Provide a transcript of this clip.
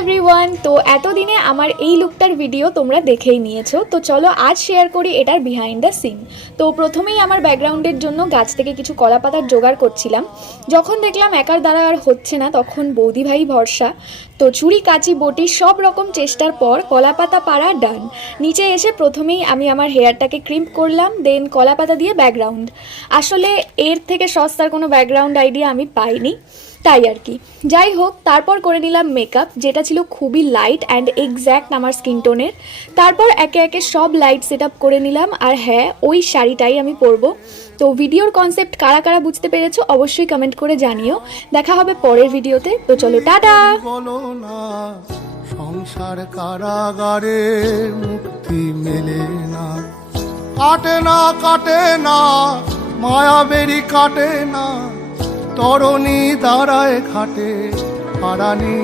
Everyone, তো এতদিনে আমার এই লুকটার ভিডিও তোমরা দেখেই নিয়েছো। তো চলো আজ শেয়ার করি এটার বিহাইন্ড দ্য সিন। তো প্রথমেই আমার ব্যাকগ্রাউন্ডের জন্য গাছ থেকে কিছু কলা পাতার জোগাড় করছিলাম। যখন দেখলাম একার দ্বারা আর হচ্ছে না, তখন বৌদি ভাই ভরসা। তো ছুরি কাঁচি বটি সব রকম চেষ্টার পর কলা পাতা পাড়া ডান। নিচে এসে প্রথমেই আমি আমার হেয়ারটাকে ক্রিম্প করলাম, দেন কলা পাতা দিয়ে ব্যাকগ্রাউন্ড। আসলে এর থেকে সস্তার কোনো ব্যাকগ্রাউন্ড আইডিয়া আমি পাইনি, তাই আর কি। যাই হোক, তারপর করে নিলাম মেকআপ, যেটা ছিল খুবই লাইট অ্যান্ড এক্স্যাক্ট আমার স্কিন টোনের। তারপর একে একে সব লাইট সেট আপ করে নিলাম, আর হ্যাঁ, ওই শাড়িটাই আমি পরবো। তো ভিডিওর কনসেপ্ট কারা কারা বুঝতে পেরেছো অবশ্যই কমেন্ট করে জানিও। দেখা হবে পরের ভিডিওতে। তো চলো টাটা। বলো না সংসার কারাগারে মুক্তি মেলে না, কাটে না মায়া বেরি কাটে না, তরণী দাঁড়ায় ঘাটে পারানি।